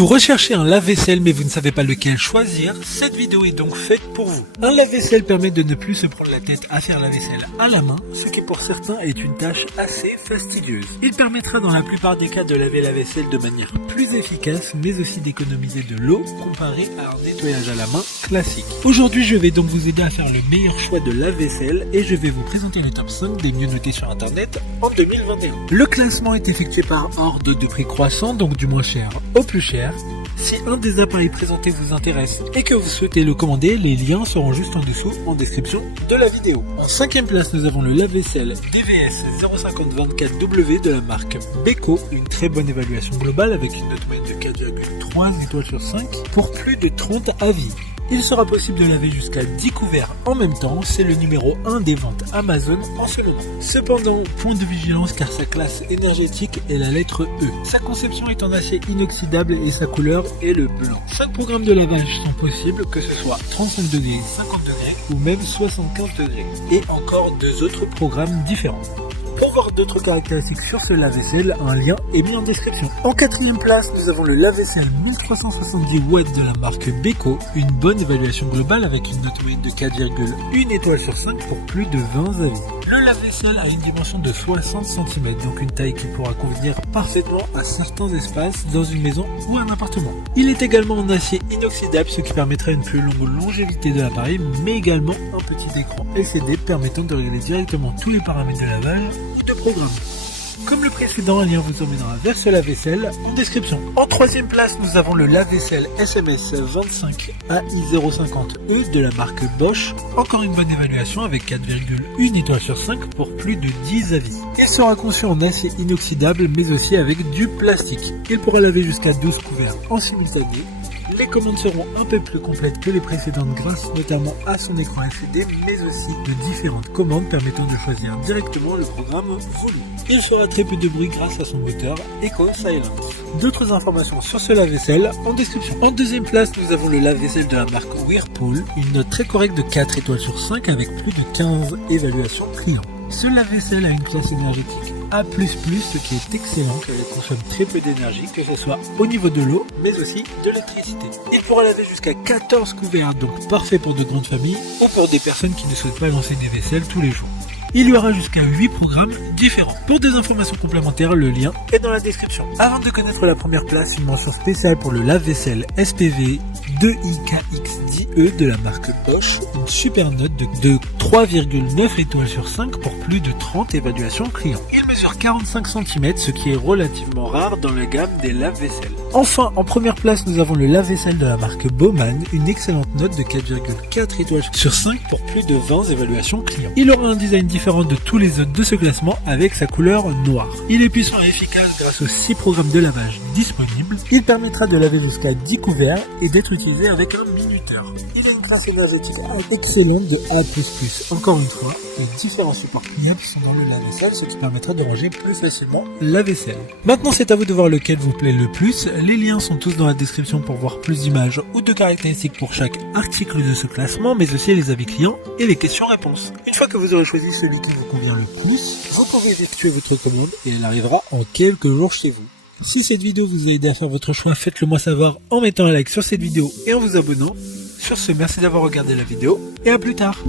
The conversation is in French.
Vous recherchez un lave-vaisselle mais vous ne savez pas lequel choisir, cette vidéo est donc faite pour vous. Un lave-vaisselle permet de ne plus se prendre la tête à faire la vaisselle à la main, ce qui pour certains est une tâche assez fastidieuse. Il permettra dans la plupart des cas de laver la vaisselle de manière plus efficace mais aussi d'économiser de l'eau comparé à un nettoyage à la main classique. Aujourd'hui je vais donc vous aider à faire le meilleur choix de lave-vaisselle et je vais vous présenter le top 5 des mieux notés sur internet en 2021. Le classement est effectué par ordre de prix croissant, donc du moins cher au plus cher. Si un des appareils présentés vous intéresse et que vous souhaitez le commander, les liens seront juste en dessous en description de la vidéo. En 5e place, nous avons le lave-vaisselle DVS 05024W de la marque Beko, une très bonne évaluation globale avec une note moyenne de 4,3 étoiles sur 5 pour plus de 30 avis. Il sera possible de laver jusqu'à 10 couverts en même temps, c'est le numéro 1 des ventes Amazon en ce moment. Cependant, point de vigilance car sa classe énergétique est la lettre E. Sa conception est en acier inoxydable et sa couleur est le blanc. 5 programmes de lavage sont possibles, que ce soit 35 degrés, 50 degrés ou même 75 degrés. Et encore 2 autres programmes différents. Pour voir d'autres caractéristiques sur ce lave-vaisselle, un lien est mis en description. En 4e place, nous avons le lave-vaisselle 1370 watts de la marque Beko, une bonne évaluation globale avec une note moyenne de 4,1 étoiles sur 5 pour plus de 20 avis. Le lave-vaisselle a une dimension de 60 cm, donc une taille qui pourra convenir parfaitement à certains espaces dans une maison ou un appartement. Il est également en acier inoxydable, ce qui permettra une plus longue longévité de l'appareil, mais également un petit écran LCD permettant de régler directement tous les paramètres de lavage ou de programme. Comme le précédent, un lien vous emmènera vers ce lave-vaisselle en description. En 3e place, nous avons le lave-vaisselle SMS 25 AI050E de la marque Bosch. Encore une bonne évaluation avec 4,1 étoiles sur 5 pour plus de 10 avis. Il sera conçu en acier inoxydable mais aussi avec du plastique. Il pourra laver jusqu'à 12 couverts en simultané. Les commandes seront un peu plus complètes que les précédentes grâce notamment à son écran LCD mais aussi de différentes commandes permettant de choisir directement le programme voulu. Il fera très peu de bruit grâce à son moteur Eco Silence. D'autres informations sur ce lave-vaisselle en description. En 2e place, nous avons le lave-vaisselle de la marque Whirlpool, une note très correcte de 4 étoiles sur 5 avec plus de 15 évaluations clients. Ce lave-vaisselle a une classe énergétique A++, ce qui est excellent car il consomme très peu d'énergie, que ce soit au niveau de l'eau, mais aussi de l'électricité. Il pourra laver jusqu'à 14 couverts, donc parfait pour de grandes familles ou pour des personnes qui ne souhaitent pas lancer des vaisselles tous les jours. Il y aura jusqu'à 8 programmes différents. Pour des informations complémentaires, le lien est dans la description. Avant de connaître la première place, une mention spéciale pour le lave-vaisselle SPV 2IKX10E de la marque Bosch, une super note de 3,9 étoiles sur 5 pour plus de 30 évaluations clients. Il mesure 45 cm, ce qui est relativement rare dans la gamme des lave-vaisselles. Enfin, en première place, nous avons le lave-vaisselle de la marque Baumann, une excellente note de 4,4 étoiles sur 5 pour plus de 20 évaluations clients. Il aura un design différent de tous les autres de ce classement avec sa couleur noire. Il est puissant et efficace grâce aux 6 programmes de lavage disponibles. Il permettra de laver jusqu'à 10 couverts et d'être utilisé avec un minuteur. Il a une classe énergétique excellente de A++. Encore une fois, les différents supports pliables sont dans le lave-vaisselle, ce qui permettra de ranger plus facilement la vaisselle. Maintenant, c'est à vous de voir lequel vous plaît le plus. Les liens sont tous dans la description pour voir plus d'images ou de caractéristiques pour chaque article de ce classement, mais aussi les avis clients et les questions-réponses. Une fois que vous aurez choisi celui qui vous convient le plus, vous pourrez effectuer votre commande et elle arrivera en quelques jours chez vous. Si cette vidéo vous a aidé à faire votre choix, faites-le moi savoir en mettant un like sur cette vidéo et en vous abonnant. Sur ce, merci d'avoir regardé la vidéo et à plus tard.